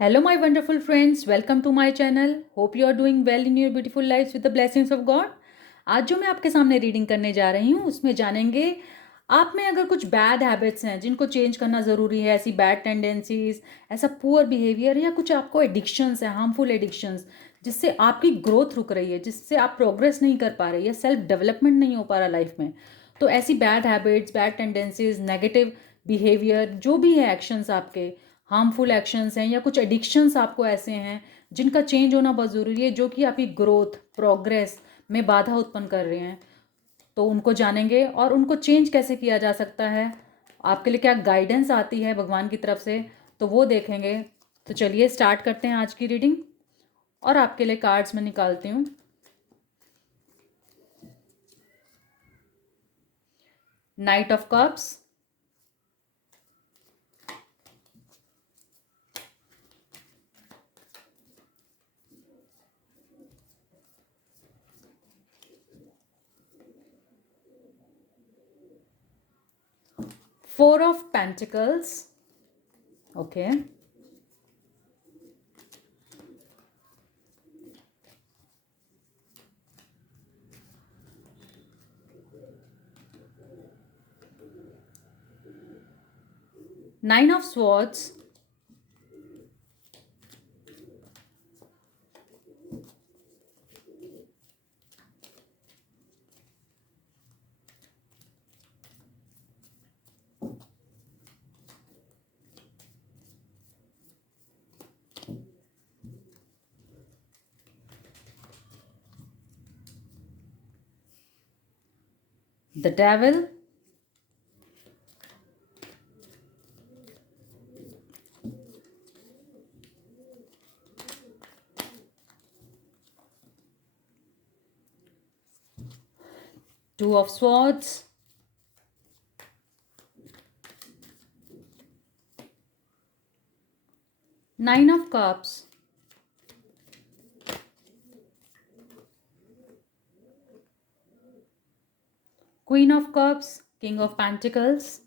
Hello, my wonderful friends. Welcome to my channel. Hope you are doing well in your beautiful lives with the blessings of God. आज जो मैं आपके सामने reading करने जा रही हूँ उसमें जानेंगे आप में अगर कुछ बैड हैबिट्स हैं जिनको चेंज करना ज़रूरी है, ऐसी बैड टेंडेंसीज, ऐसा पुअर बिहेवियर या कुछ आपको एडिक्शंस है, हार्मफुल एडिक्शंस जिससे आपकी ग्रोथ रुक रही है, जिससे आप प्रोग्रेस नहीं कर पा रहे या सेल्फ डेवलपमेंट नहीं हो पा रहा लाइफ में। तो ऐसी bad habits, bad tendencies, negative behaviour जो भी है, एक्शंस आपके हार्मफुल एक्शंस हैं या कुछ एडिक्शंस आपको ऐसे हैं जिनका चेंज होना बहुत ज़रूरी है, जो कि आपकी ग्रोथ प्रोग्रेस में बाधा उत्पन्न कर रहे हैं। तो उनको जानेंगे और उनको चेंज कैसे किया जा सकता है, आपके लिए क्या गाइडेंस आती है भगवान की तरफ से, तो वो देखेंगे। तो चलिए स्टार्ट करते हैं आज की रीडिंग। और आपके लिए कार्ड्स में निकालती हूँ। Night of cups, four of pentacles, okay, nine of swords, the devil, two of swords, nine of cups, queen of cups, king of pentacles,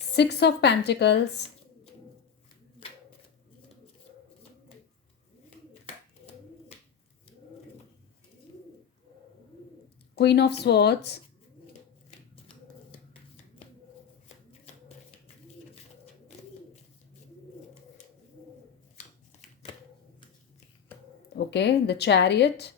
six of pentacles, queen of swords, okay, the chariot,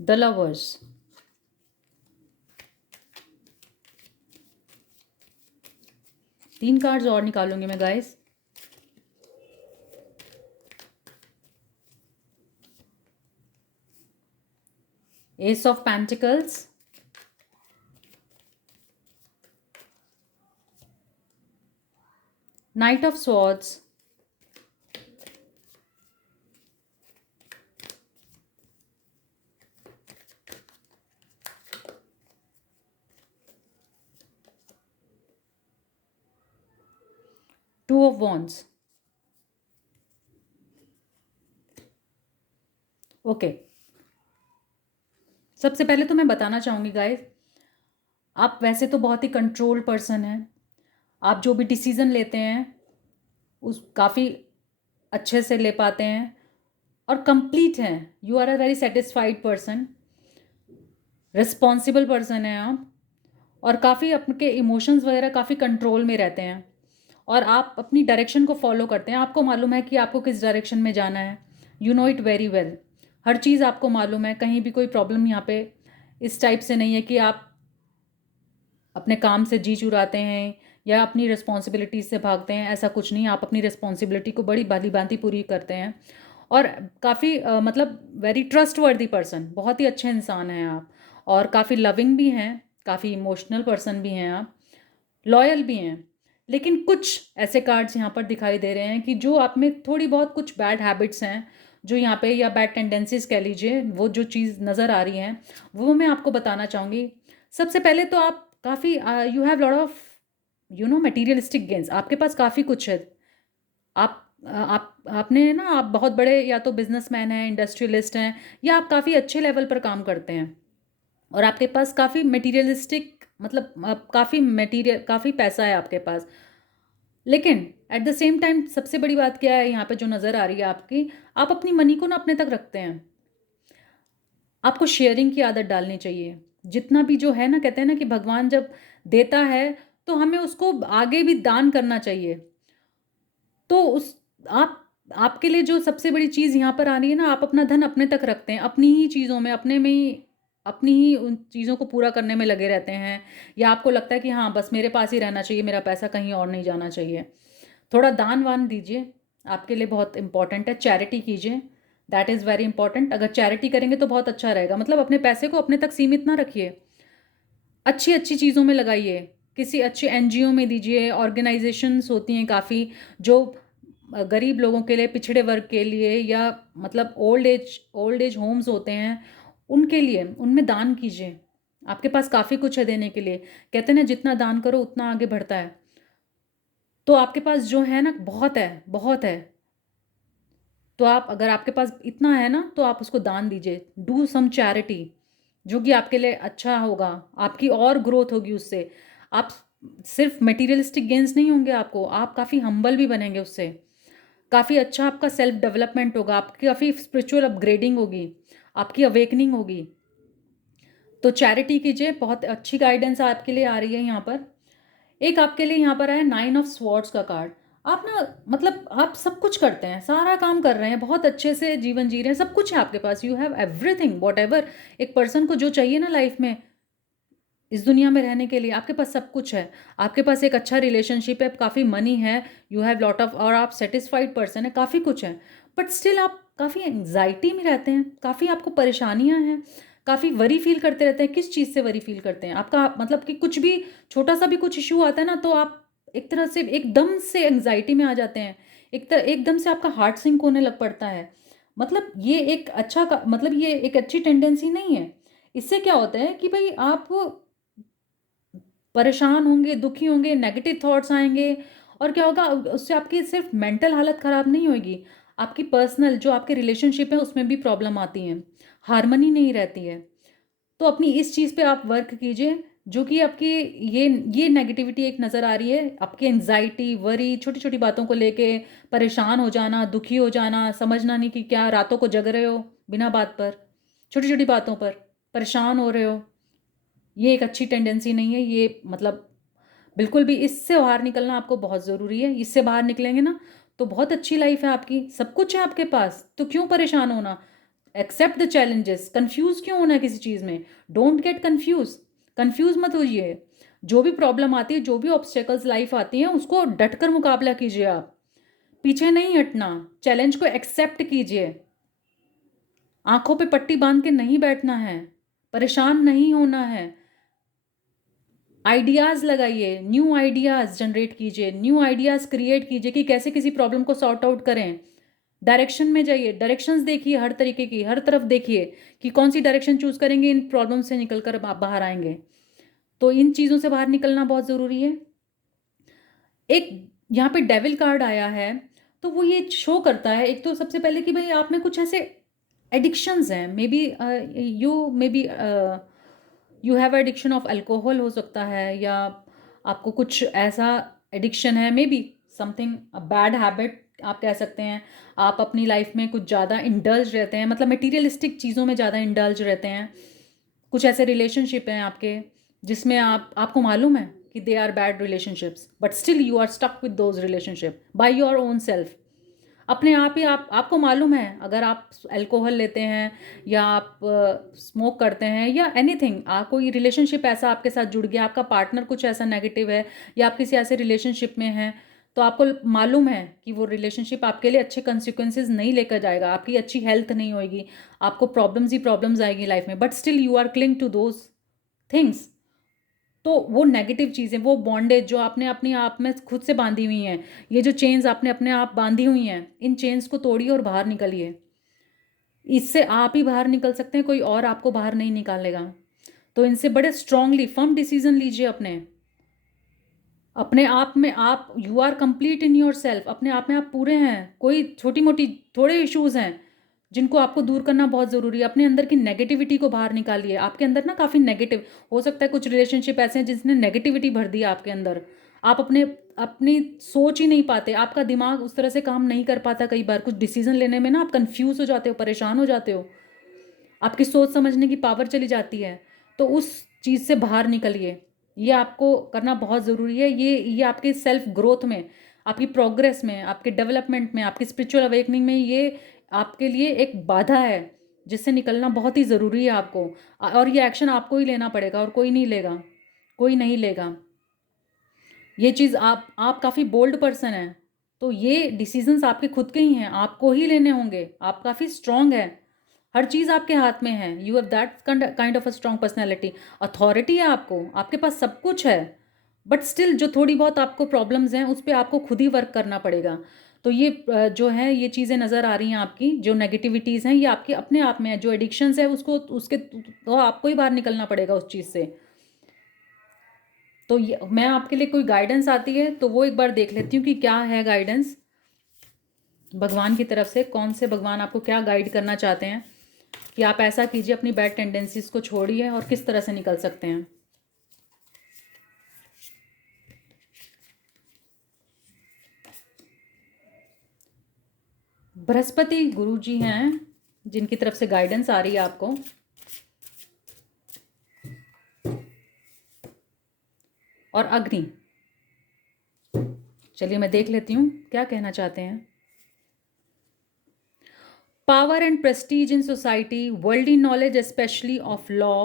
the lovers, तीन cards और निकालूंगी मैं guys. S of pentacles, night of swords, two of wands. Okay, सबसे पहले तो मैं बताना चाहूँगी guys, आप वैसे तो बहुत ही कंट्रोल्ड पर्सन हैं। आप जो भी डिसीज़न लेते हैं उस काफ़ी अच्छे से ले पाते हैं और कंप्लीट हैं। You are a very satisfied person, responsible person हैं आप, और काफ़ी आपके इमोशंस वगैरह काफ़ी कंट्रोल में रहते हैं और आप अपनी डायरेक्शन को फॉलो करते हैं। आपको मालूम है कि आपको किस डायरेक्शन में जाना है। You know it very well. हर चीज़ आपको मालूम है, कहीं भी कोई प्रॉब्लम यहाँ पे इस टाइप से नहीं है कि आप अपने काम से जी चुराते हैं या अपनी रिस्पॉन्सिबिलिटीज से भागते हैं। ऐसा कुछ नहीं, आप अपनी रिस्पॉन्सिबिलिटी को बड़ी भली भांति पूरी करते हैं और काफ़ी मतलब वेरी ट्रस्टवर्दी पर्सन, बहुत ही अच्छे इंसान हैं आप, और काफ़ी लविंग भी हैं, काफ़ी इमोशनल पर्सन भी हैं आप। लॉयल भी हैं। लेकिन कुछ ऐसे कार्ड्स यहाँ पर दिखाई दे रहे हैं कि जो आप में थोड़ी बहुत कुछ बैड हैबिट्स हैं जो यहाँ पे, या बैड टेंडेंसीज कह लीजिए, वो जो चीज़ नज़र आ रही हैं वो मैं आपको बताना चाहूँगी। सबसे पहले तो आप काफ़ी you have lot of materialistic gains, आपके पास काफ़ी कुछ है। आपने ना, आप बहुत बड़े या तो बिजनेसमैन हैं, इंडस्ट्रियलिस्ट हैं, या आप काफ़ी अच्छे लेवल पर काम करते हैं और आपके पास काफ़ी मटेरियलिस्टिक, मतलब काफ़ी मटेरियल, काफ़ी पैसा है आपके पास। लेकिन एट द सेम टाइम सबसे बड़ी बात क्या है यहाँ पे जो नज़र आ रही है आपकी, आप अपनी मनी को ना अपने तक रखते हैं। आपको शेयरिंग की आदत डालनी चाहिए। जितना भी जो है ना, कहते हैं ना कि भगवान जब देता है तो हमें उसको आगे भी दान करना चाहिए। तो उस आप आपके लिए जो सबसे बड़ी चीज़ यहाँ पर आ रही है ना, आप अपना धन अपने तक रखते हैं, अपनी ही चीज़ों में, अपने में ही, अपनी ही उन चीज़ों को पूरा करने में लगे रहते हैं, या आपको लगता है कि हाँ बस मेरे पास ही रहना चाहिए, मेरा पैसा कहीं और नहीं जाना चाहिए। थोड़ा दान वान दीजिए, आपके लिए बहुत इंपॉर्टेंट है। चैरिटी कीजिए, दैट इज़ वेरी इंपॉर्टेंट। अगर चैरिटी करेंगे तो बहुत अच्छा रहेगा। मतलब अपने पैसे को अपने तक सीमित ना रखिए, अच्छी अच्छी चीज़ों में लगाइए, किसी अच्छे एनजीओ में दीजिए। ऑर्गेनाइजेशंस होती हैं काफ़ी जो गरीब लोगों के लिए, पिछड़े वर्ग के लिए, या मतलब ओल्ड एज होम्स होते हैं उनके लिए, उनमें दान कीजिए। आपके पास काफ़ी कुछ है देने के लिए। कहते हैं ना, जितना दान करो उतना आगे बढ़ता है। तो आपके पास जो है ना, बहुत है, बहुत है। तो आप, अगर आपके पास इतना है ना, तो आप उसको दान दीजिए। डू सम चैरिटी, जो कि आपके लिए अच्छा होगा, आपकी और ग्रोथ होगी उससे। आप सिर्फ मटेरियलिस्टिक गेन्स नहीं होंगे आपको, आप काफ़ी हम्बल भी बनेंगे उससे। काफ़ी अच्छा आपका सेल्फ डेवलपमेंट होगा, आपकी काफ़ी स्पिरिचुअल अपग्रेडिंग होगी, आपकी अवेकनिंग होगी। तो चैरिटी कीजिए, बहुत अच्छी गाइडेंस आपके लिए आ रही है यहाँ पर। एक आपके लिए यहाँ पर है 9 ऑफ स्वॉर्ड्स का कार्ड। आप ना, मतलब आप सब कुछ करते हैं, सारा काम कर रहे हैं, बहुत अच्छे से जीवन जी रहे हैं, सब कुछ है आपके पास। You have everything, whatever एक पर्सन को जो चाहिए ना लाइफ में, इस दुनिया में रहने के लिए, आपके पास सब कुछ है। आपके पास एक अच्छा रिलेशनशिप है, काफ़ी मनी है, यू हैव लॉट ऑफ, और आप सेटिस्फाइड पर्सन है, काफ़ी कुछ है। बट स्टिल आप काफ़ी एंग्जाइटी में रहते हैं, काफ़ी आपको परेशानियां हैं, काफ़ी वरी फील करते रहते हैं। किस चीज़ से वरी फील करते हैं? आपका मतलब कि कुछ भी, छोटा सा भी कुछ इशू आता है ना, तो आप एक तरह से एकदम से एंग्जाइटी में आ जाते हैं। एकदम से आपका हार्ट सिंक होने लग पड़ता है। मतलब ये एक मतलब ये एक अच्छी टेंडेंसी नहीं है। इससे क्या होता है कि भाई आप परेशान होंगे, दुखी होंगे, नेगेटिव थॉट्स आएँगे, और क्या होगा, उससे आपकी सिर्फ मेंटल हालत ख़राब नहीं होएगी, आपकी पर्सनल जो आपके रिलेशनशिप है उसमें भी प्रॉब्लम आती हैं, हार्मनी नहीं रहती है। तो अपनी इस चीज़ पे आप वर्क कीजिए, जो कि आपकी ये नेगेटिविटी एक नज़र आ रही है, आपकी एंग्जाइटी, वरी, छोटी-छोटी बातों को लेके परेशान हो जाना, दुखी हो जाना, समझना नहीं कि क्या, रातों को जग रहे हो बिना बात पर, छोटी-छोटी बातों पर परेशान हो रहे हो। ये एक अच्छी टेंडेंसी नहीं है। ये मतलब बिल्कुल भी, इससे बाहर निकलना आपको बहुत ज़रूरी है। इससे बाहर निकलेंगे ना, तो बहुत अच्छी लाइफ है आपकी, सब कुछ है आपके पास, तो क्यों परेशान होना? Accept the challenges. कंफ्यूज क्यों होना है किसी चीज़ में? डोंट गेट कंफ्यूज, कंफ्यूज मत होइए। जो भी प्रॉब्लम आती है, जो भी ऑब्स्टेकल्स लाइफ आती हैं, उसको डटकर मुकाबला कीजिए आप, पीछे नहीं हटना, चैलेंज को एक्सेप्ट कीजिए। आंखों पे पट्टी बांध के नहीं बैठना है, परेशान नहीं होना है। आइडियाज़ लगाइए, न्यू आइडियाज़ जनरेट कीजिए, न्यू आइडियाज़ क्रिएट कीजिए कि कैसे किसी प्रॉब्लम को सॉर्ट आउट करें। डायरेक्शन में जाइए, डायरेक्शंस देखिए, हर तरीके की, हर तरफ देखिए कि कौन सी डायरेक्शन चूज़ करेंगे, इन प्रॉब्लम से निकल कर आप बाहर आएंगे। तो इन चीज़ों से बाहर निकलना बहुत ज़रूरी है। एक यहाँ पे डेविल कार्ड आया है, तो वो ये शो करता है, एक तो सबसे पहले कि भाई आप में कुछ ऐसे एडिक्शंस हैं, may be you have addiction of alcohol हो सकता है, या आपको कुछ ऐसा एडिक्शन है, may be something bad habit आप कह सकते हैं। आप अपनी लाइफ में कुछ ज़्यादा इंडल्ज रहते हैं, मतलब मटीरियलिस्टिक चीज़ों में ज़्यादा इंडल्ज रहते हैं। कुछ ऐसे रिलेशनशिप हैं आपके जिसमें आपको मालूम है कि they are bad relationships, but still you are stuck with those relationship by your own self. अपने आप ही आपको मालूम है, अगर आप अल्कोहल लेते हैं, या आप स्मोक करते हैं, या एनीथिंग, कोई रिलेशनशिप ऐसा आपके साथ जुड़ गया, आपका पार्टनर कुछ ऐसा नेगेटिव है, या आप किसी ऐसे रिलेशनशिप में हैं, तो आपको मालूम है कि वो रिलेशनशिप आपके लिए अच्छे कंसिक्वेंसेज नहीं लेकर जाएगा, आपकी अच्छी हेल्थ नहीं होएगी, आपको प्रॉब्लम्स ही प्रॉब्लम्स आएगी लाइफ में, but still you are cling to those things. तो वो नेगेटिव चीज़ें, वो बॉन्डेज जो आपने अपने आप में खुद से बांधी हुई हैं, ये जो चेन्स आपने अपने आप बांधी हुई हैं, इन चेन्स को तोड़िए और बाहर निकलिए। इससे आप ही बाहर निकल सकते हैं, कोई और आपको बाहर नहीं निकालेगा। तो इनसे बड़े स्ट्रांगली फर्म डिसीजन लीजिए अपने आप में। आप you are complete in yourself, अपने आप में आप पूरे हैं। कोई छोटी मोटी थोड़े इश्यूज़ हैं जिनको आपको दूर करना बहुत ज़रूरी है। अपने अंदर की नेगेटिविटी को बाहर निकालिए। आपके अंदर ना काफ़ी नेगेटिव हो सकता है, कुछ रिलेशनशिप ऐसे हैं जिसने नेगेटिविटी भर दी है आपके अंदर। आप अपनी सोच ही नहीं पाते, आपका दिमाग उस तरह से काम नहीं कर पाता। कई बार कुछ डिसीजन लेने में ना आप कंफ्यूज हो जाते हो, परेशान हो जाते हो, आपकी सोच समझने की पावर चली जाती है। तो उस चीज़ से बाहर निकलिए, ये आपको करना बहुत ज़रूरी है। ये आपके सेल्फ ग्रोथ में, आपकी प्रोग्रेस में, आपके डेवलपमेंट में, आपकी स्पिरिचुअल अवेकनिंग में ये आपके लिए एक बाधा है जिससे निकलना बहुत ही ज़रूरी है आपको। और ये एक्शन आपको ही लेना पड़ेगा और कोई नहीं लेगा, कोई नहीं लेगा। ये चीज़ आप काफ़ी बोल्ड पर्सन हैं, तो ये डिसीजंस आपके खुद के ही हैं, आपको ही लेने होंगे। आप काफ़ी स्ट्रांग हैं, हर चीज़ आपके हाथ में है। You have that kind of a strong personality. Authority है आपको, आपके पास सब कुछ है। बट स्टिल जो थोड़ी बहुत आपको प्रॉब्लम्स हैं उस पर आपको खुद ही वर्क करना पड़ेगा। तो ये जो है ये चीज़ें नज़र आ रही हैं आपकी, जो नेगेटिविटीज़ हैं ये आपके अपने आप में है। जो एडिक्शंस है उसको उसके तो आपको ही बाहर निकलना पड़ेगा उस चीज़ से। तो ये मैं आपके लिए कोई गाइडेंस आती है तो वो एक बार देख लेती हूँ कि क्या है गाइडेंस भगवान की तरफ से। कौन से भगवान आपको क्या गाइड करना चाहते हैं कि आप ऐसा कीजिए, अपनी बैड टेंडेंसीज को छोड़िए और किस तरह से निकल सकते हैं। बृहस्पति गुरु जी हैं जिनकी तरफ से गाइडेंस आ रही है आपको। और अग्नि, चलिए मैं देख लेती हूँ क्या कहना चाहते हैं। Power and prestige in society, worldly knowledge, especially of law,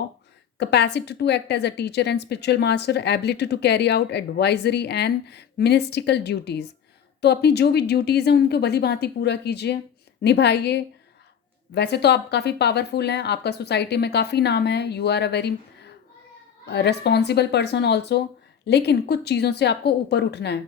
capacity to act as a teacher and spiritual master, ability to carry out advisory and ministerial duties। तो अपनी जो भी ड्यूटीज़ हैं उनको भली भांति पूरा कीजिए, निभाइए। वैसे तो आप काफ़ी पावरफुल हैं, आपका सोसाइटी में काफ़ी नाम है, you are a very responsible person also. लेकिन कुछ चीज़ों से आपको ऊपर उठना है।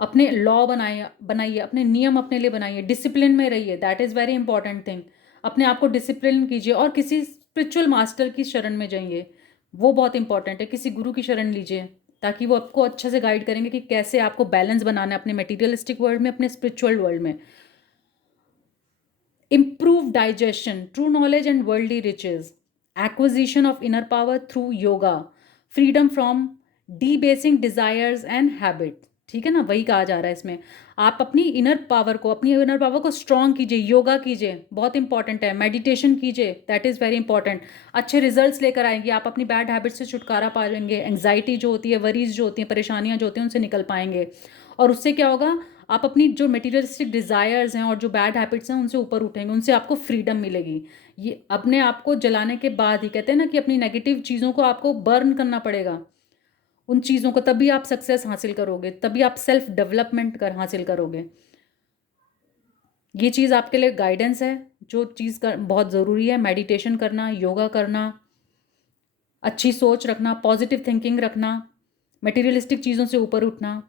अपने लॉ बनाइए, अपने नियम अपने लिए बनाइए, डिसिप्लिन में रहिए। That is very important thing. अपने आप को डिसिप्लिन कीजिए और किसी स्पिरिचुअल मास्टर की शरण में जाइए, वो बहुत इंपॉर्टेंट है। किसी गुरु की शरण लीजिए ताकि वो आपको अच्छे से गाइड करेंगे कि कैसे आपको बैलेंस बनाना है अपने मटेरियलिस्टिक वर्ल्ड में, अपने स्पिरिचुअल वर्ल्ड में। Improve digestion, true knowledge and worldly riches, acquisition of inner power through yoga, freedom from debasing desires and habit. ठीक है ना, वही कहा जा रहा है इसमें। आप अपनी इनर पावर को स्ट्रॉन्ग कीजिए, योगा कीजिए, बहुत इंपॉर्टेंट है। मेडिटेशन कीजिए, दैट इज़ वेरी इंपॉर्टेंट। अच्छे रिजल्ट्स लेकर आएंगे, आप अपनी बैड हैबिट से छुटकारा पाएंगे। एंग्जाइटी जो होती है, वरीज जो होती हैं, परेशानियां जो होती हैं, उनसे निकल पाएंगे। और उससे क्या होगा, आप अपनी जो मटीरियलिस्टिक डिज़ायर्स हैं और जो बैड हैबिट्स हैं उनसे ऊपर उठेंगे, उनसे आपको फ्रीडम मिलेगी। ये अपने आप को जलाने के बाद ही, कहते हैं ना कि अपनी नेगेटिव चीज़ों को आपको बर्न करना पड़ेगा, उन चीज़ों को, तभी आप सक्सेस हासिल करोगे, तभी आप सेल्फ डेवलपमेंट हासिल करोगे। ये चीज़ आपके लिए गाइडेंस है, जो चीज़ बहुत ज़रूरी है। मेडिटेशन करना, योगा करना, अच्छी सोच रखना, पॉजिटिव थिंकिंग रखना, मटेरियलिस्टिक चीज़ों से ऊपर उठना।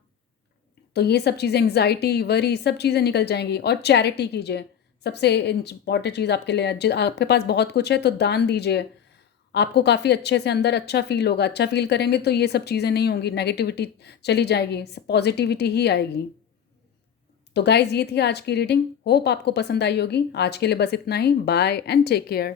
तो ये सब चीज़ें, एंग्जाइटी, वरी, सब चीज़ें निकल जाएंगी। और चैरिटी कीजिए, सबसे इम्पॉर्टेंट चीज़ आपके लिए। आपके पास बहुत कुछ है तो दान दीजिए, आपको काफ़ी अच्छे से अंदर अच्छा फील होगा। अच्छा फील करेंगे तो ये सब चीज़ें नहीं होंगी, नेगेटिविटी चली जाएगी, पॉजिटिविटी ही आएगी। तो गाइज, ये थी आज की रीडिंग। होप आपको पसंद आई होगी। आज के लिए बस इतना ही। Bye and take care.